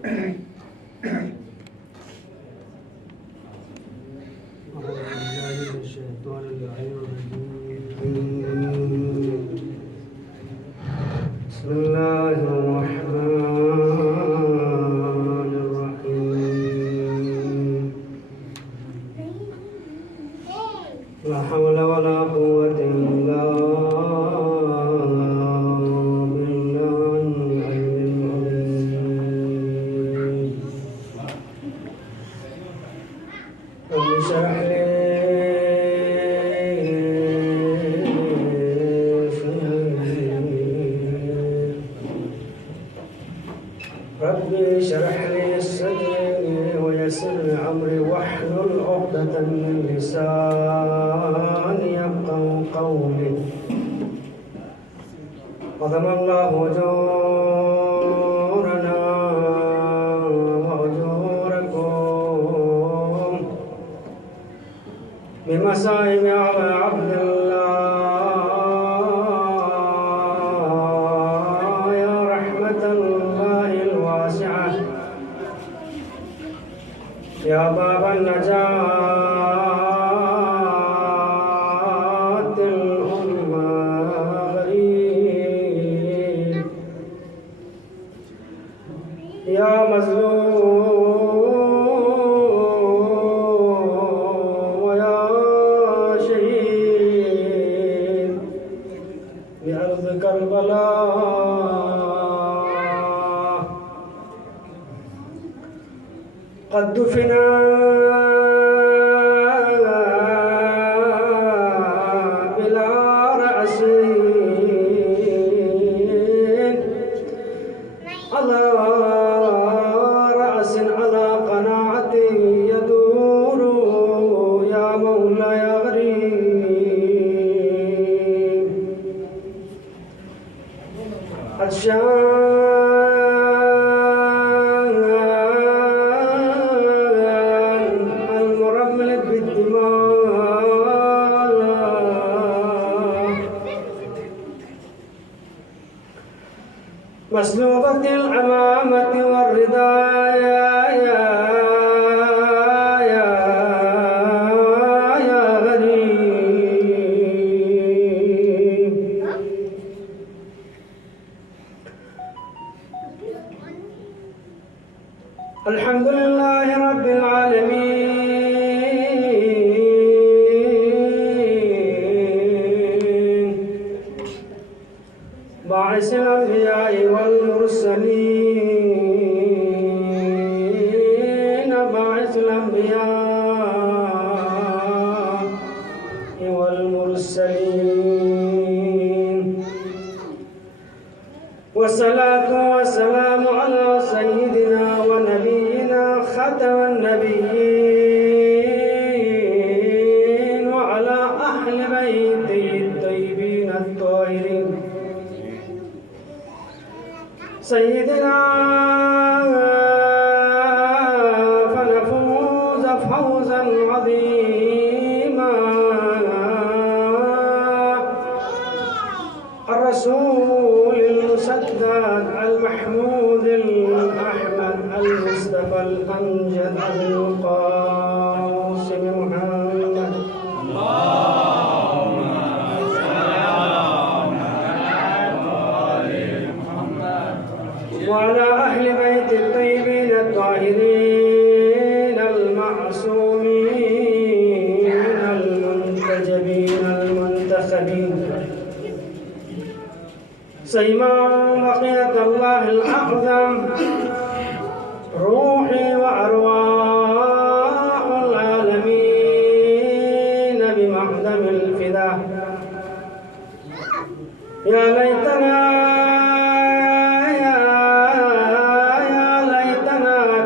بسم الله الرحمن الرحيم لا حول ولا قوة إلا بالله العلي العظيم رب اشرح لي ربي اشرح لي صدري ويسر لي امري واحلل عقدة من لساني يفقهوا قولي عظم الله اجورنا واجوركم بمصائب عبد الله يا رحمة الله الواسعة يا باب النجاة الأمة غريب يا مظلوم ويا شهيد بأرض كربلاء قد دفنا بلا رأس على رأس على قناعة يدور يا مولاي يا غريب المرمل بالدماء مسلوبة العمامة والرداء يا غريب الحمد لله رب العالمين باعث الأنبياء والمرسلين باعث الأنبياء والمرسلين والصلاة والسلام على سيدنا ونبينا خاتم النبيين وعلى أهل بيته الطيبين الطاهرين سيدنا فنفوز فوزا عظيما الرسول المسدد المحمود الأحمد المصطفى الأمجد أبي القاسم محمد وعلى أهل بيت الطيبين الطاهرين المعصومين المنتجبين المنتخبين سيما بقية الله الأعظم روحي وأرواح العالمين بمعدم الفداء يا ليتنا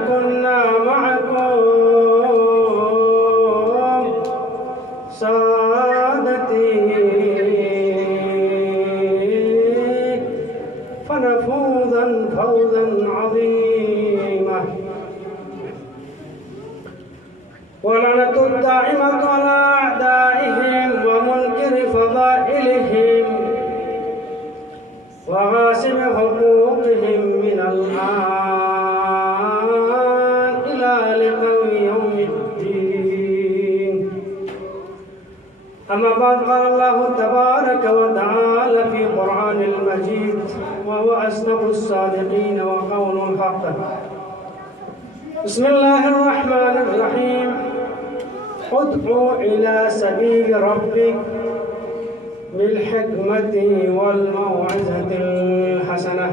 كنا معكم سادتي فنفوزا فوزا عظيما ولعنة الدائمة على أعدائهم ومنكر فضائلهم وغاسم حقوقهم من الآن كما قال الله تبارك وتعالى في قرآن المجيد وهو أصدق الصادقين وقول الحق. بسم الله الرحمن الرحيم. ادع إلى سبيل ربك بالحكمة والموعظة الحسنة.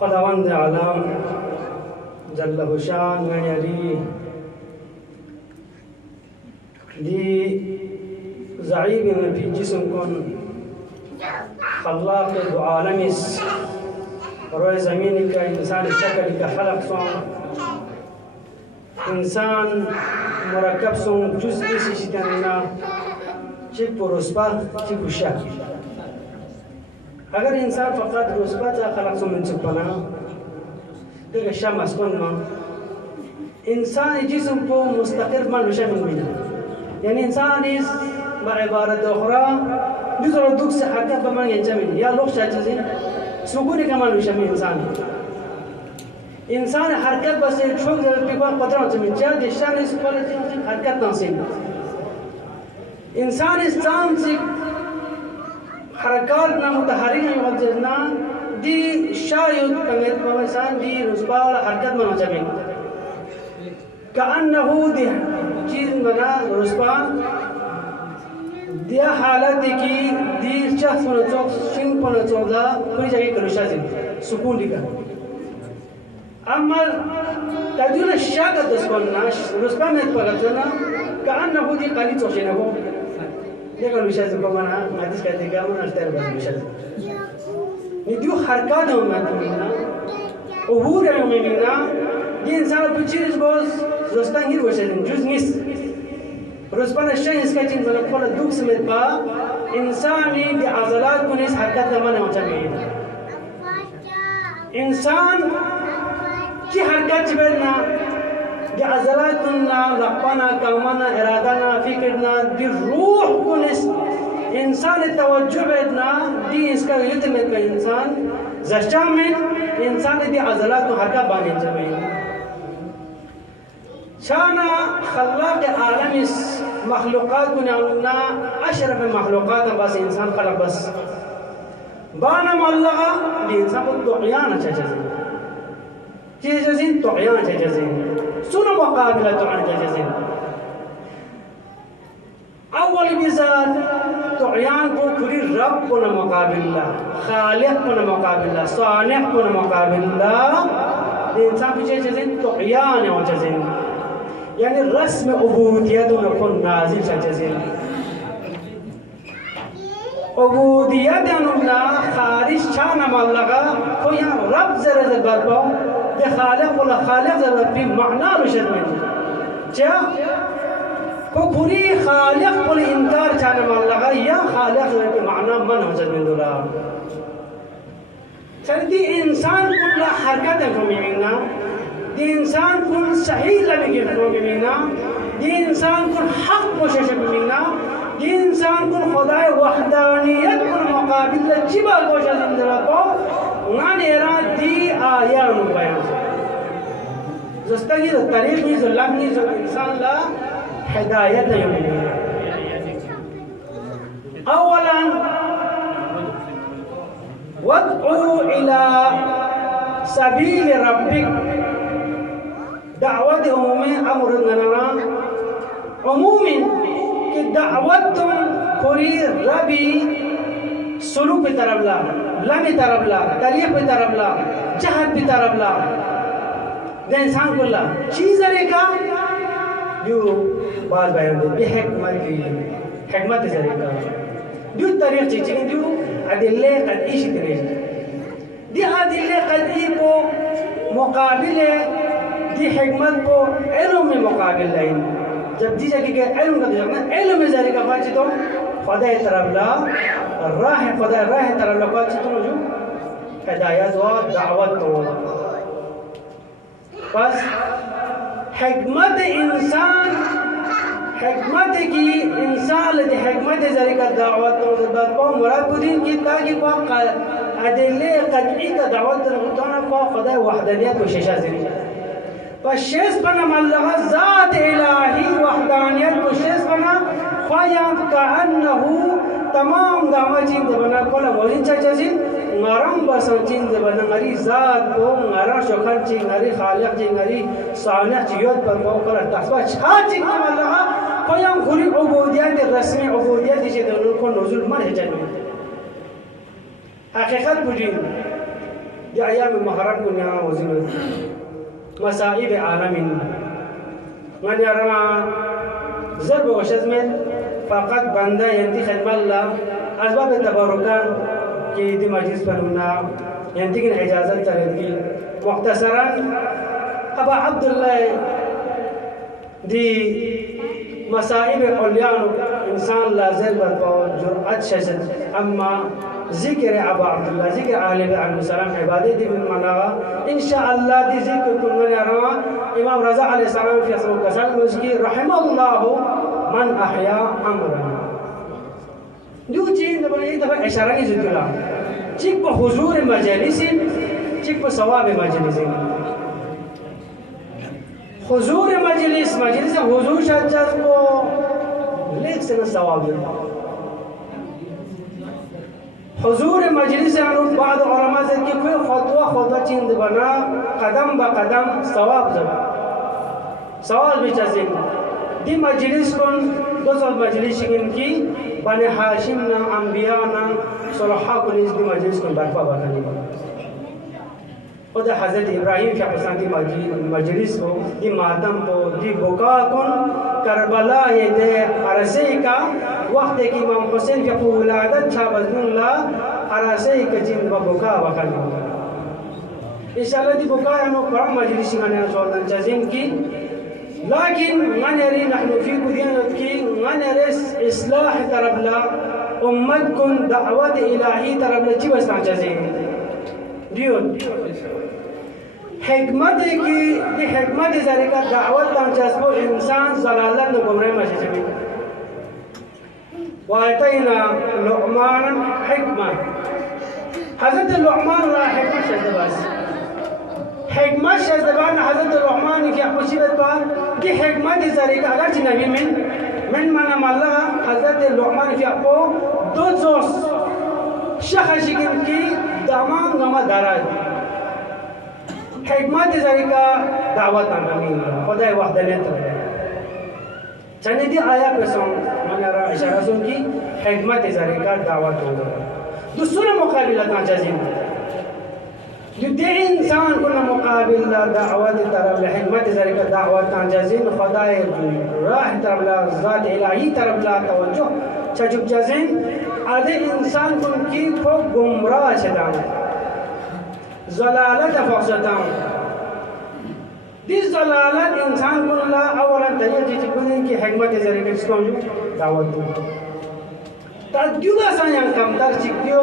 خداوند عالم جل شان یعنی دی ضعیب میں بھی جسم کن خلاق دو عالم روی زمین کا انسان شکل کا خلق سون انسان مرکب سون جزئی سیشتنینا چک و رسبہ چک و شک. اگر انسان فقط رسبہ تا خلق سون من چکپنا دیگه شم اسکن ما انسان جسم کو مستقر من بشه من بینه. یعنی انسان is بعبارت اخرى جزء دوك حركات بمن ينجمين يا لوخ شاجزين سكوني كمان بشه من انسان حركات بس شوق بيكون قدرة من جاد الشان is quality حركات ناسين. انسان استام سي حركات متحركة يوجدنا دي شايد كميت بمسان دي رسبال حركات من جميع كأنه دي چیز منا رسبان دي حالت کی دي شخص من چوک شين پن چوک دا کوئی جگہ کروشا زين سکون دي کا. اما تدون الشاقة تسكن ناش رسبان مت پگتنا كأنه دي قلي توشينه هو دي کروشا زين بمنا مادس کہتے کہ من اشتر بس نديو حركات وماتنا عبور يومنا دي انسان بتشيز بوز زستان غير وشلن جوز نيس رسبان الشيء سكتين من كل دوك سمت با انساني دي عضلات كونيس حركات ما نوتامين انسان كي حركات بيننا دي عضلات كنا لقانا كلامنا ارادنا فكرنا دي روح كونيس انسان التوجه بدنا دي اسكا يلتمت بانسان زشامل انسان دي عضلات وحركات بانين جميل شانا خلاق عالم مخلوقات كنا اشرف المخلوقات بس انسان خلق بس بانا مالغا دي انسان الطغيان تجزين طغيان تجزين سنة مقابلة عن تجزين اول بذات طغيان کو کری رب کو مقابل اللہ خالق کو مقابل اللہ صانع کو مقابل اللہ انسان پیچھے چیزیں طغیان و چیزیں یعنی رسم عبودیت نکن نازل چیزیں عبودیت اللہ خارج چانا مالغا کو یہاں رب زر برپا دے خالق و خالق زر پی معنی رشد میں چاہ کو پوری خالق پر انکار چاہنے مان لگا یا خالق کے معنی من حضرت من دولار چلی انسان کل حرکت کو میمینا دی انسان کل صحیح لگی کو میمینا دی انسان کل حق کوشش میمینا دی انسان کل خدای وحدانیت کل مقابل جبا کوشش اندرا کو نانیرا دی آیان بیان زستگی طریق نیز لم نیز انسان لا هداية يومية. أولا وادعو إلى سبيل ربك دعوة أمومي أمر النران عموما كدعوتهم كوري ربي سلوك بطرف لا لم طرف لا طريق بطرف لا جهد بطرف لا ده إنسان كله چیز رکا جو بار بیان دے بحکمت ذریعہ جو طریق چیزیں جو ادلے قطعی شکرے دی ادلے قطعی کو مقابل دی حکمت کو علم میں مقابل لائن جب دی جگہ کہ علم کا دیجانا علم ذریعہ پاچی تو خدا طرف لا خدا راہ طرف لا پاچی تو جو ہدایت و دعوت تو بس حکمت انسان حکمت کی انسان لدی حکمت ذریعہ دعوت و مراد بدین کی تاکہ کو ادلے قطعی کا دعوت نغتانا کو خدا وحدانیت و شیشہ ذریعہ فالشيس بنا ملغا ذات إلهي وحدانيت والشيس بنا خيام كأنه تمام دامجين دبنا كل مولين تجازين نرام بسنتين دبنا غري ذات بو نرا شكل جي غري خالق جي غري صانع جيوت بربو كل تحسبا شاتين ملغا خيام غري عبوديات الرسمي عبوديات جدول كل نزول ما هجاني حقيقة بدين يا أيام المحرم كنا وزين مسائب عالمين من يرى زرب وشزمت فقط بنده ينتي خدمة الله أسباب التبركان كي دي مجلس بنونا ينتي إجازة تردي مختصرا أبا عبد الله دي مسائب عليان إنسان لازل بربو جرأت شزد أما ذكر أبا عبد الله ذكر أهل عليه السلام عبادة دي من مناغا إن شاء الله دي ذكر كنا نرى إمام رضا عليه السلام في أسمه كسال مسكي رحم الله من أحيا أمرنا دو چیز دفعه اشاره کی زدلا چیک با حضور مجالسین چیک با ثواب مجلسین حضور مجلس حضور شجاع کو لیک سے ثواب حضور مجلس انو بعض علماء سے کہ کوئی خطوہ چیند بنا قدم با قدم ثواب بھی چاہیے دی مجلس کن دوسر مجلس کی بني هاشمنا أنبياءنا صلحاء كل دی مجلس کن برپا بکنی خدا حضرت ابراهیم که پسند دی مجلس کو دی ماتم کو دی بکا کن کربلا یہ دے عرصے کا وقت کی امام حسین کے ولادت چھا بزن اللہ عرصے کا جن بکا بکنی انشاءاللہ دی بکا انو قرآن مجلس میں سوالن چازین کی لكن غنري نحن في بدينتك غنري إصلاح تربلا أمتكم دعوة إلهي تربلا جيب استعجازين ديون حكمتك دي حكمت ذلك دعوة تنجذب إنسان زلالة نقمرين مجازين وآتينا لقمان حكمة حضرت اللقمان ولا حكمة شدباس حكمة شدبان حضرت اللقمان كي أحبشي بتبان دي حكمة ذلك أغاج نبي من مالا حضرت اللقمان كي أحبو دو زوس شخشكين كي دامان غما داراد حكمة ذلك دعوة أمين خدای وحدانیت چنین دی آیا پسون من را اشاره سون کی حکمت ذلك دعوت ہوگا دوسرا مقابلہ تاجازین دی انسان کو مقابل دعوت طرف حکمت ذلك دعوت تاجازین خدای راہ طرف ذات الہی طرف لا توجہ چجب جازین آدھے انسان کو کی کو گمراہ شدان ضلالت فحشتان دي ضلالات انسان کو اللہ اولا تجھے چکنے کی حکمت ذریعہ کس کو دعوت دو تدیوبا سایان کم تر چکیو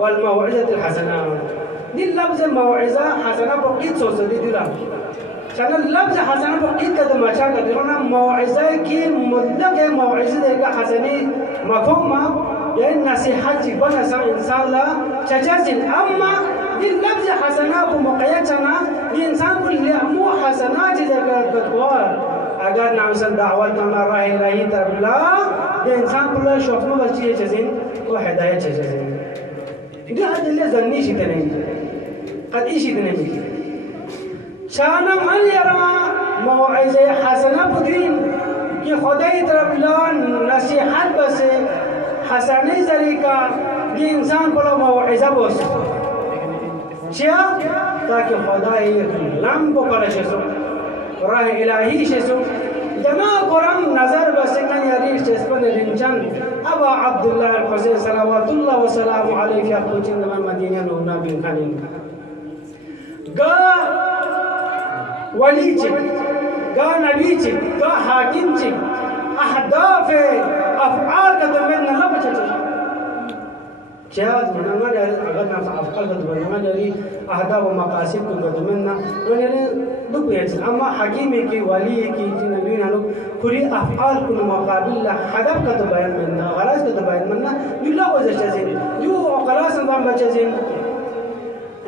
والموعظة الحسنة دي لفظ موعظة حسنة بقيت سوسدی دیلا چنا لفظ حسنة بقيت کد مچا کد ہونا موعظة کی مطلق موعظة دیگا حسنی مفهوم یعنی نصیحت چی بنا سا انسان لا چچاسن اما دي لفظ حسنات ومقيتنا الإنسان كل مو حسنات إذا كتوار أجر نعمل دعوتنا الله إلهي تبلا الإنسان كله شوف ما بس شيء جزين وهداية جزين دي هذا اللي زني شيء تاني قد إيش تاني شانا من يرى موعظة حسنة بدين كي خداي تبلا نصيحت بس حسنة ذلك الإنسان كله موعظة بس چیا تاکہ خدای لم بکره شسو راه الهی شسو جنا قرآن نظر بسکن یریش چسپن رنجان ابا عبدالله الحسین صلوات الله وسلام علیه فی اخوچین من مدینه نونا بین خانین گا ولی چی گا نبی چی گا حاکم چی اهداف افعال کا دمنا لبچ جاءت من أمر أغنى فأفقد من أمر أهداف ومقاصد كدمنا ونرى دبيت أما حكيمك وليك جنبينا لو كل أفعال كل مقابل هدف كتبين منا غرض كتبين منا يلا وزشين يو خلاص نظام بجزين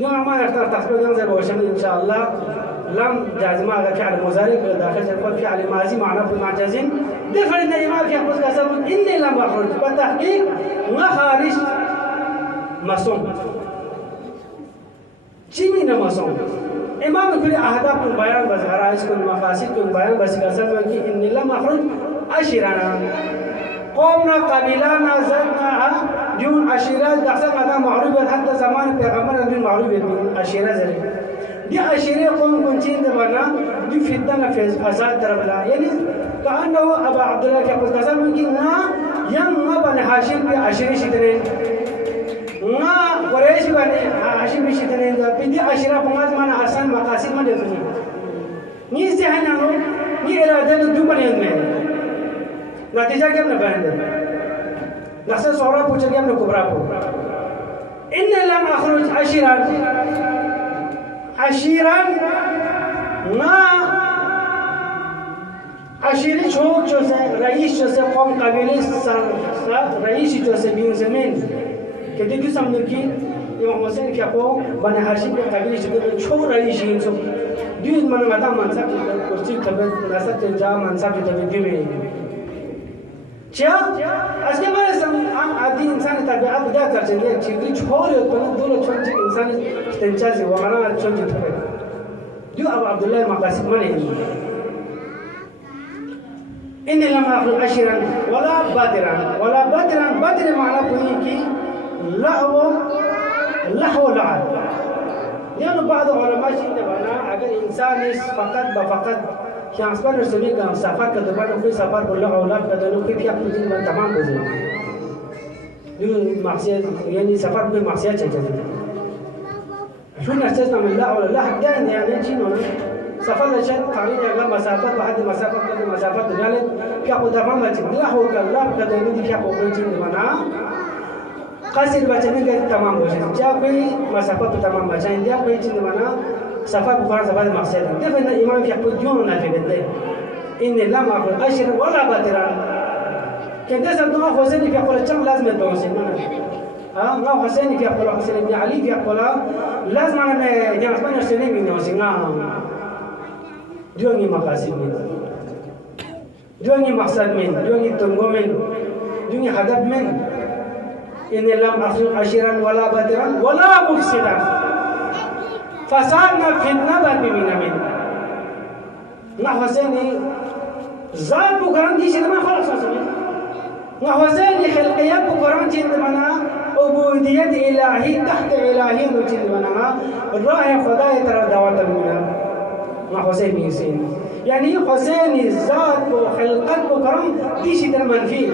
يوم ما يختار تخبير ينزل بوشمل إن شاء الله لم جازمة على فعل مضارع داخل جنب فعل ماضي معناه بمعنى جازم دفع إن الإمام في أقوس كسر إني لم أخرج بالتحقيق ما خارج مصوم شيء من مصوم إمام كل أهداف البيان بس غرائز كل مقاصد كل بيان بس كسر إني لم أخرج أشيرانا قومنا قبيلانا زدنا دون عشيرات دخل هذا معروف حتى زمان پیغمبر دون معروف عشيرة زري دي عشيرة قوم كنتين دبنا دي فتنة فساد دربلا يعني كأنه أبا عبد الله كأبوس كسر ممكن ما بني هاشم بعشيرة شدرين ما قريش بني هاشم بشدرين بدي عشيرة بماز من أحسن مقاصد ما دفني نيجي هنا ني إرادة دوبني يومين نتيجة كم نبهند نحسن صورة بوجه كم نكبره إن لم أخرج عشيرا ما عشيري شوك جوسه رئيس جوسه قوم قبيلة رئيس جوسه بين زمين كده جو سامنے کی امام حسین کیا کو بني هاشم کے قبیلے سے چھو رئیس ہیں سو دیو من غدا منصب کرسی تبت ناسب جا منصب تبت دیو چیا از که من هم عادی انسان طبیعت بده ترچنده چیزی چهاری کنه دولت چون چی انسان تنچازی و مرا چون چی تبه دیو ابو عبدالله مقاصد منه إني لم أخرج عشرا ولا بادرا بادر معناه بني كي لهو لعب يعني بعض العلماء شيء أجر إنسان فقط بفقط yang sekarang resmi kan safar ke depan mungkin safar boleh awalnya pada mungkin tiap mungkin tamam boleh. Ini maksiat, yani safar mungkin maksiat saja. Sunnah saja nama Allah Allah dan yang cina safar saja kali ni agar masafat bahad masafat pada masafat dengan tiap tamam macam Allah Allah pada ini tiap orang cina mana kasih baca ni kan tamam boleh. Jadi masafat tamam macam dia kau cina mana سفر بقران سفر مقصد دفن الإمام يقول جوننا في بدله إن لم أقل أشر ولا باترا كنت سألتم حسين يقول كم لازم يتوسل ما حسين يقول حسين بن علي يقول لازم أنا يعرفون يرسلني من يوسل جوني مقاصد من جوني مقصد من جوني تنقو من جوني هدف من إن لم أقل أشرا ولا باترا ولا مفسدا فسادنا في النبات بمنامين نحوسيني زاد بقران دي شنو ما خلاص اسمه نحوسيني خلقيات بقران جند منا عبودية إلهي تحت إلهي جند منا الراعي خداي ترى دعوة المنا نحوسيني يسين يعني حسيني زاد وخلقات بقران دي شيء منفي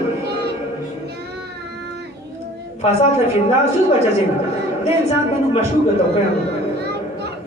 فسادنا في الناس شو بجازين ده إنسان منه مشهور توقيعه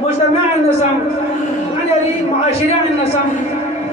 مجتمع النسم يعني معاشرة النسم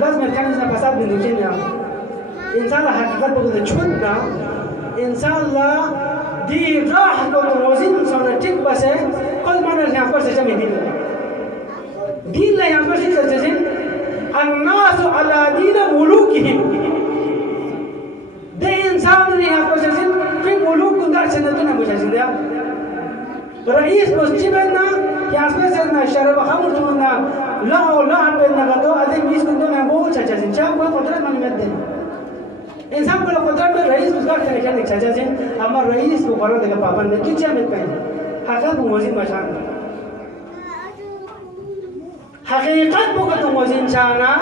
لازم كان إنسان فساد بنوجين يا إنسان حقيقة بقول شونا إنسان لا دي راح كتروزين صار تك بس كل ما نرجع بس جميل دين لا يعبر شيء تجزين الناس على دين ملوكهم ده إنسان اللي يحبسين في ملوك كندار سندنا بجازين ده رئيس مسجدنا يحبسنا شرب خمر تمنا لا بيننا كده هذا ميز كندنا بول جازين شاب كل قدرة ما نمدين إنسان كل قدرة رئيس مسجد كان جازين أما رئيس بقرار ده كبابان ده كل شيء متبين حقا بموزين مشان حقيقة بقدر موزين شانا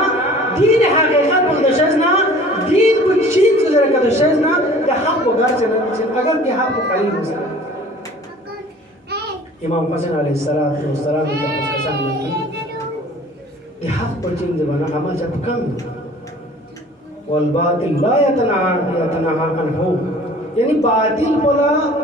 دين حقيقة بقدر شزنا دين بتشين تزرع كده شزنا ده حق بقدر شنا أجر ده حق قليل مثلا إمام حسين عليه الصلاة والسلام يقول كسان مثلا ده حق بتشين زبانا عمل جب كم والباطل لا يتناهى عنه يعني باطل بولا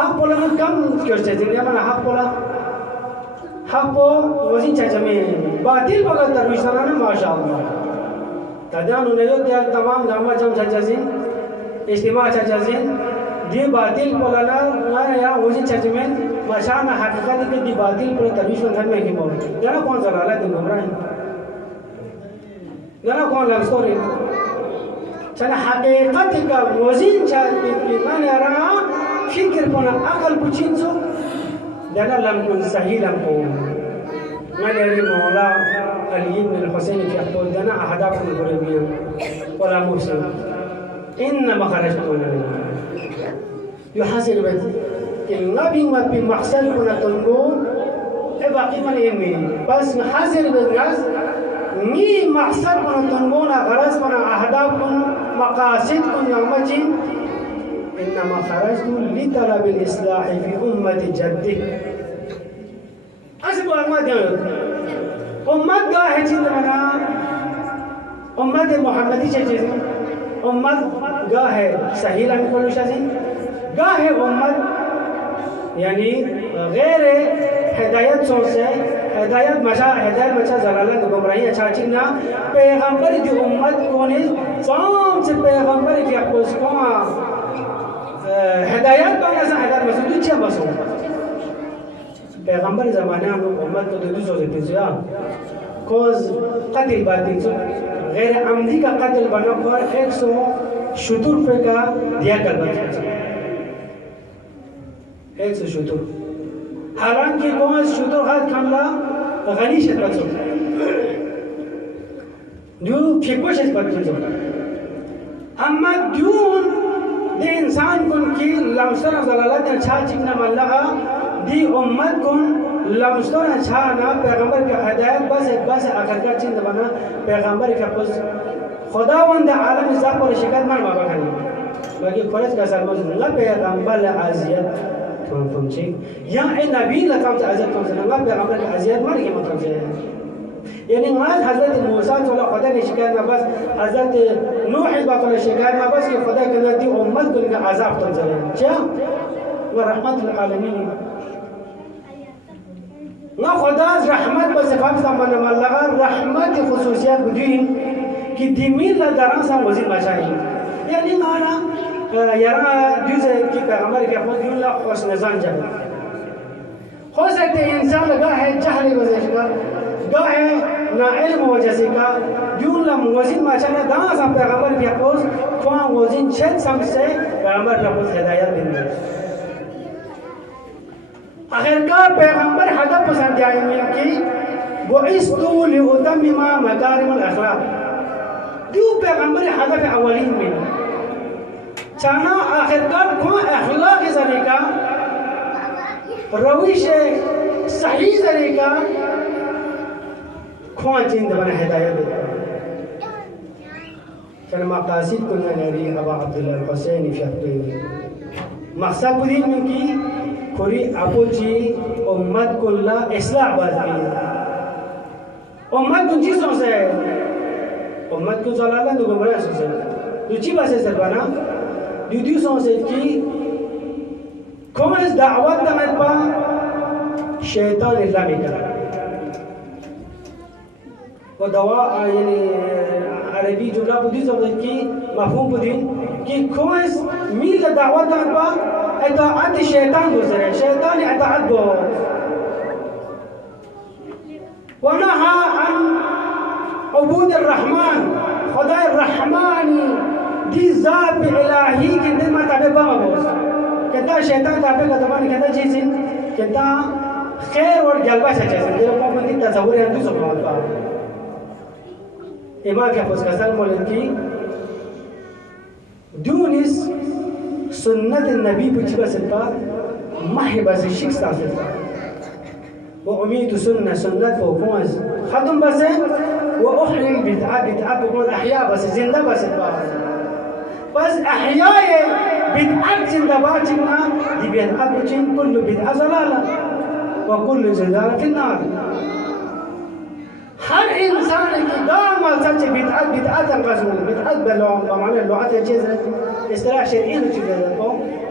حق ولا كم كرشة يا من حق ولا حق وزين تجمع باطل بقى ترويش لنا ما شاء الله تدانو نيوت يا تمام جامع جام تجازين اجتماع تجازين دي باطل ولا لا يا وزين تجمع ما شاء الله حقيقة دي دي باطل ولا ترويش لنا ما يجي مور جانا كون زلالة دي عمران جانا كون لام ستوري چنا حقیقت کا وزن چاہتے کہ میں رہا فکر کنا عقل بچین سو دنا لم کن صحیح لم کو میں نے مولا علی بن الحسین کی اقوال دنا اهداف القرآنية ولا مسلم انما خرجتون يحاسب النبي ما بمحسن كنا تنقول باقي من يمين بس محاسب الناس ني مقصد كنا تنقول غرض كنا اهداف كنا مقاصد كنا يومجين انما خرجت لطلب الاصلاح في امه جدي اسبوع ما دير امه قاهه جندنا امه محمدي چیز امه قاهه صحیح لم كل شيء قاهه امه يعني غير هدايت سوسه هدايت مشا زلالت گمراهی اچھا چینا پیغمبر دی امت کونی سام سے پیغمبر کی اپوس کو هدايت بنا سے هدايت مسعود چه مسعود پیغمبر زمانه ان امت کو دو سو پنځه کوز قتل باطل غیر عمدی کا قتل بنا پر 170 روپے کا دیا کر بچا 170 حالانکہ کوز شتر خاص کاملا غنی شد بچو جو فکوش اس بچو اما دیون دی انسان کن کی لمسر زلالت اچھا چکنا ملغا دی امت کن لمسر اچھا نا پیغمبر کی ہدایت بس اکرکر چند بنا پیغمبر کی خود خداوند عالم ذات پر شکایت من بابا کنی باقی خورج کا سلمان لا پیغمبر عزیت فهمتي يا النبي لا كم تعزت كم سنة ما بيعمل عزيات ما لقي مطلب زين يعني ما حضرت موسى ولا خدا نشكال ما بس حضرت نوح باطل الشكال ما بس خدا كنا دي أمة كل عذاب تنزل جا ورحمة العالمين ما خدا رحمت بس فهم سامنا ملغا رحمت خصوصيات بدين كي دمين لا دران سام وزين مشاهين يعني ما أنا يرى جزء كي پیغمبر کے خود یوں لا خوش نظام جب ہو سکتے انسان لگا ہے جہل وجہ کا گا ہے نا علم وجہ سے کا یوں لا موزین ماشاءاللہ دا سم پیغمبر کے خود فان موزین چھ سم سے پیغمبر نے خود ہدایت دی اخر کا پیغمبر ہدف پسند جائے میں کہ بعثت لأتمم مكارم الاخلاق دیو پیغمبر ہدف اولین میں چانا آخرکار کون اخلاق ذریعہ رویش صحیح ذریعہ کون چند بنا ہدایت دیتا چانا مقاصد کننا نری ابا عبداللہ الحسین فی اپنی مقصد بدین من کی کوری ابو چی امت کلا اصلاح باز کی امت کن چیزوں سے امت کن ضلالت دو گمراہ سے دو چی باسے سربانا دیو سوچے کہ کون اس دعوت دمت پا شیطان اللہ میں کرا وہ دعا یعنی عربی جملہ بدی سوچے کہ مفہوم بدی کہ کون اس میل دعوت دمت پا اطاعت شیطان گزرے شیطان اطاعت بو ونہا عن عبود الرحمن خدا الرحمن دی ذات الہی کے دل میں تابع بابا بوز کہتا شیطان تابع کا دبانی کہتا چیزیں کہتا خیر اور جلبہ سے چیزیں دل کو مندی تصور ہے اندو سبحان پا امام کے خود قسل مولد کی دونس سنت النبی پچھ بسل پا محبہ سے شکس تاثر پا وہ امید سنت کو کونس ختم بسے وہ احلی بدعات بکون احیاء بس زندہ بسل پا بس احیاء بدعات زندہ باچنا دی بدعات بچن کل بدعات ضلالہ وکل ضلالہ فی النار ہر انسان کی دائما سچ بدعات القسم بدعات بمعنى اللغات الجزء اصطلاح شرعي نتجدد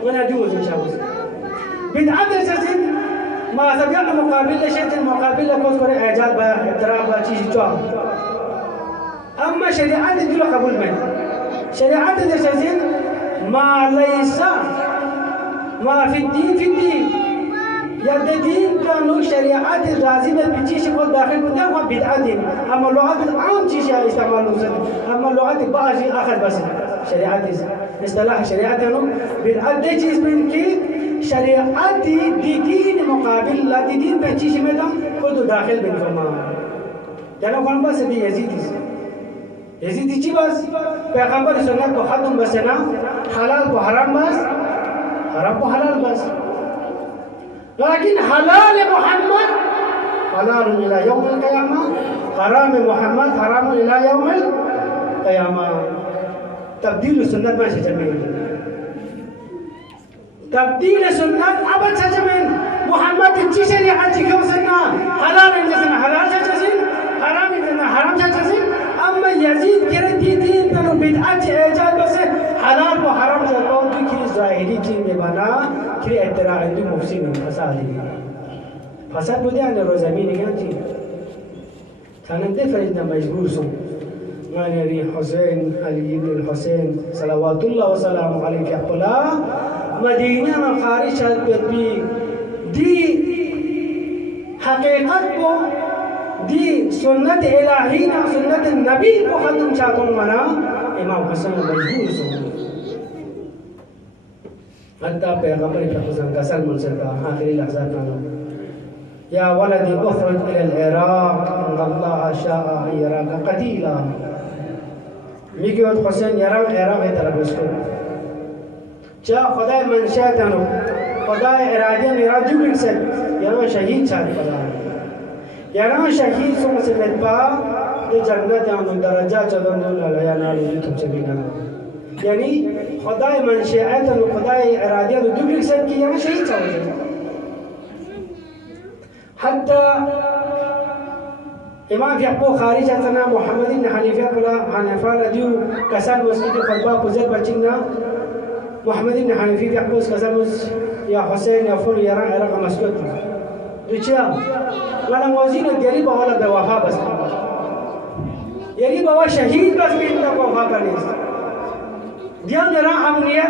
ولا جوز ان شاء الله بدعة الجزين ما تبقى مقابل شيء المقابل كوز كره إيجاد با اعتراف با چیزی تو أما شريعة دلو قبول من شريعة الجزين ما ليس ما في الدين يد الدين كانوا شريعة الرازي بالبتشيش قد داخل كده هو بدعة دين أما اللغات العام شيء استعمال نوزن أما اللغات بعض آخر بس شريعة اصطلاح شريعة كانوا بدعة ده چیز من کی شريعة دين مقابل لا دين بتشيش مدا خود داخل بنفما جانا فهم بس دي يزيد چی بس پیغمبر سنت کو ختم بس نا حلال کو حرام بس حرام کو حلال بس لكن حلال محمد حلال إلى يوم القيامة حرام محمد حرام إلى يوم القيامة تبديل السنة ما شجمين تبديل السنة أبد شجمين محمد تجي شريعة كيف سنة حلال إنجزنا حلال شجزين حرام إنجزنا حرام شجزين أما يزيد كره دين تنو بدعة إيجاد بس حلال وحرام جلوه كي ظاهري چين بنا كي اعتراع عندو مفسين فسادي فساد بودي عند روزامين كان چين كانت فرجنا مجبور سن ماني حسين علي بن الحسين صلوات الله وسلامه عليه في أقلا مدينة من خارج البي دي حقيقة بو دي سنة إلهينا سنة النبي وخدم شاتون منا إمام حسن مجبور سن حتى پیغمبر حسن قسم منصر آخری لحظات كانوا يا ولدي اخرج إلى العراق إن الله شاء أن يراك قتيلا میگوید حسین یرام عراق طرف اسکو چا خدای منشأ تنو خدای اراده میرا جبرین سے یرام شهید شد خدا یرام شهید سو مسلمت با ده جنت آنو درجات چدن لا یا نالو تو چبینا یعنی خدای منشأ تنو خدای اراده رو جبرین سے کی یرام شهید شد حتى إمام يعقوب خارج أتنا محمد بن حنيفة كلا حنيفة لديو كسان مسجد قلبا كوزر بچنا محمد بن حنيفة يعقوب كسان يا حسين يا فل يرى عرق مسجد دچيا ولا موزين الجريب ولا بوفا بس يريب هو شهيد بس من بوفا كنيس ديان يرى أمنيات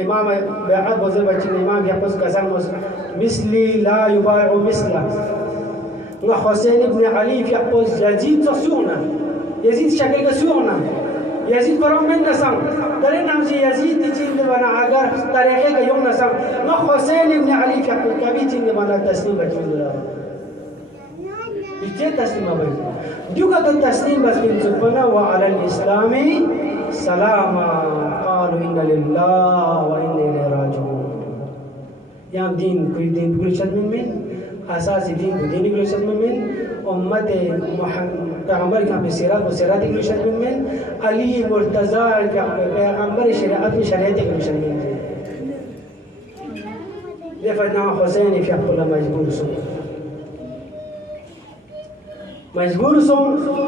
إمام بعد وزير بچين إمام يقص كسر مثلي لا يبايع مثله وحسين بن علي يقص يزيد سونا يزيد شكل سونا يزيد برام من نسام ترى نمشي يزيد تجين لبنا عقار تاريخه يوم نسام وحسين بن علي يقص كبيتين لبنا تسليم بچين دولا بيجي تسليم أبي جوكا تسليم بس بنسبنا وعلى الإسلام سلاما قالوا إن لله وإنا إليه راجعون يام دين كل دين بقولشت من أساس دين بدين بقولشت من أمة محمد پیغمبر کا مسیرات مسیرات بقولشت من علی مرتضی کا پیغمبر شریعت شریعت بقولشت من لفتنا حسين في أقول مجبور سون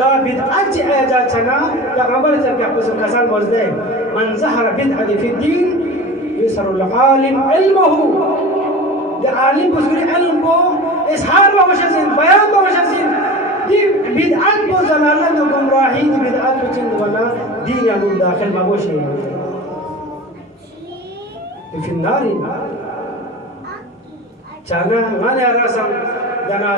قابل أجي أجا سنا تقبل تبقى قسم كسر مزده من ظهر بدعة في الدين يسر العالم علمه العالم بسوري علمه إظهار وشزين بيان وشزين دي بدعة بزلالة وجمراهي دي بدعة بتشين ولا دين ينور داخل ما هو شيء في النار كان ما نرى دنا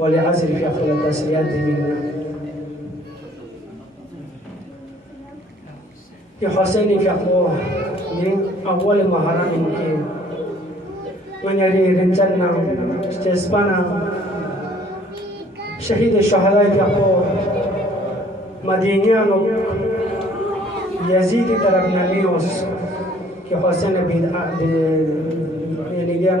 ولعزل في أفضل التسليات منا في حسين في أقوى من أول مهارة ممكن من يري رنجنا استسبنا شهيد الشهداء في أقوى مدينيانو يزيد طرفنا ميوس في حسين يعني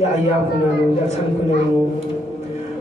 ya ayyam kunano ya san kunano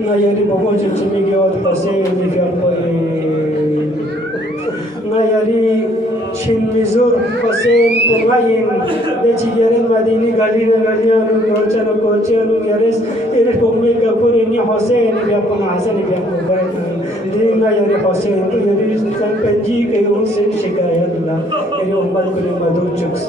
na yari pamoja chimige wa Hussein fiaqoi na yari chinmizur Hussein pumayin de chigeren madini galina galianu kochano kochano yares ere pumme kapuri ni Hussein fiaqona Hasan fiaqo barat dina yari Hussein to yari san penji ke unse shikayat la ere ummat kul madu chuks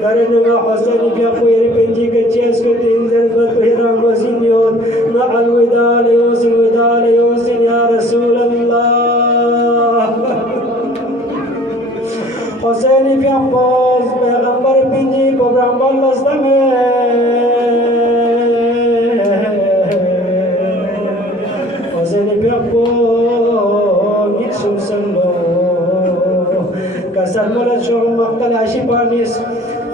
Karena Hasan dia punya penji kecil seperti insan berpihak masinyon na alwida leosin ya Rasulullah Hasan dia pos pegambar penji pegambar lastame Hasan dia pos nixum sendo kasar mula syurung maktal ashipanis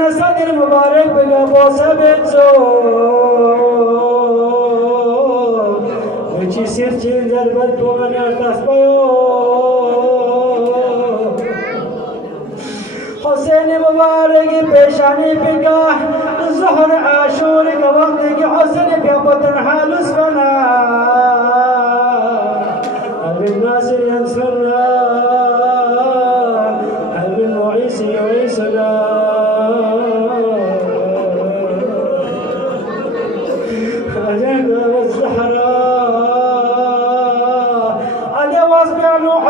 Nasir Mubarak bega bosa bezo Uchi sirchin zarbat pogana taspayo Hussein Mubarak peshani peka Zuhr Ashur ka waqt ki Hussein pe patan halus bana Al-bin Nasir yansurna Al-bin Mu'isi yu'isuna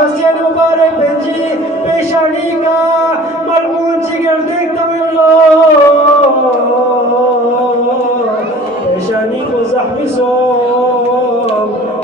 Hussein Mubarak benji peshani ka mal'un jigar dekhta millo peshani ko zahmi so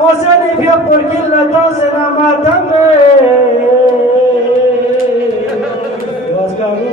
Husain vio por killa tazena matame Dios karu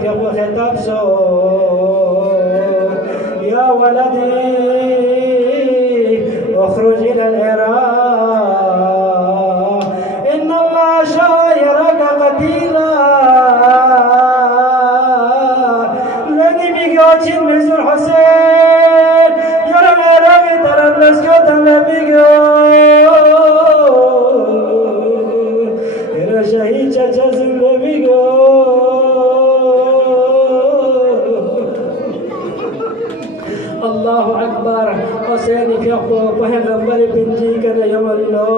vio por khitab so Ya waladi اخرج الى العراق ان الله شايرك قتيلا لني بيجوچin mezur Husain yara العراق طرف لسكوت النبي شهيد جزم بيجو الله أكبر حسين في أخو پیغمبر پنجی کا یم اللہ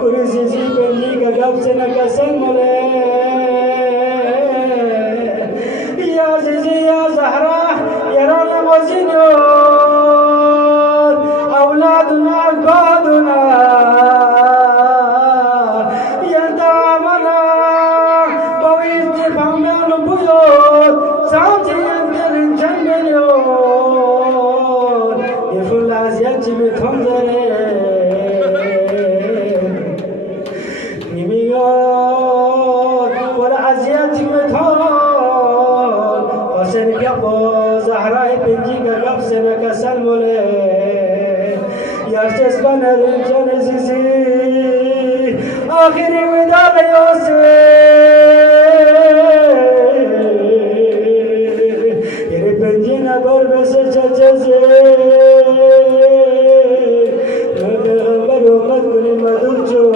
قریزی پنجی کا گب سے نہ قسم مولے یا عزیزی یا زہرا یا رول مزینو أولادنا أكبادنا يتامنا بويت فهمان بيوت سامتي ينتر جنبيون يفل عزياتي بتنظرين نميون والعزياتي بتنظرين وسن كبو زهراء بنجيك قبسنا كسلمولي يرجس بنا الجنزيزي آخري وداع يوسف يري بنجينا بربس جزي مغرب مدن مدوجو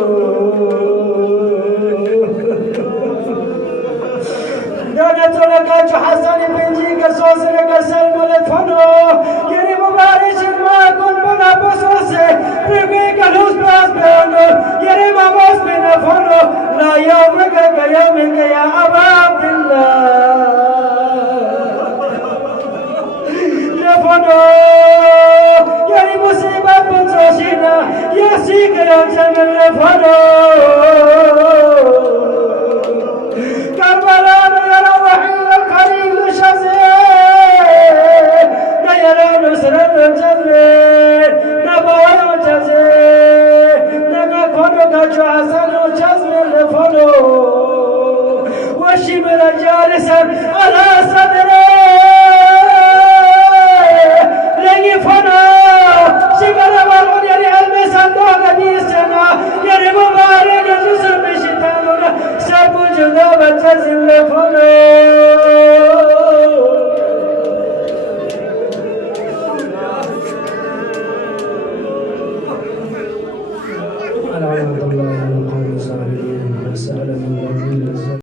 دانت لك حسن بنجيك صوصك سلم الفنو يري مبارش ما كن بنا بصوصي بيبيك لوس باس بيانو يري مباس بنا فنو لا يومك كيومك يا أبا عبد الله يا فنو يري مصيبة بنتوشينا يا سيك يا جمل فنو كربلاء يا روحي القريب شزي يا نصر الجزر نبايا جزر نبا كونو كاچو حسن وجزم الفنو وشمل جالسا على صدره لغي فنو شمل والغن يلي علمي صندوق ديسنا يلي مبارك جزر بشتانونا سبو جذوبة جزم الفنو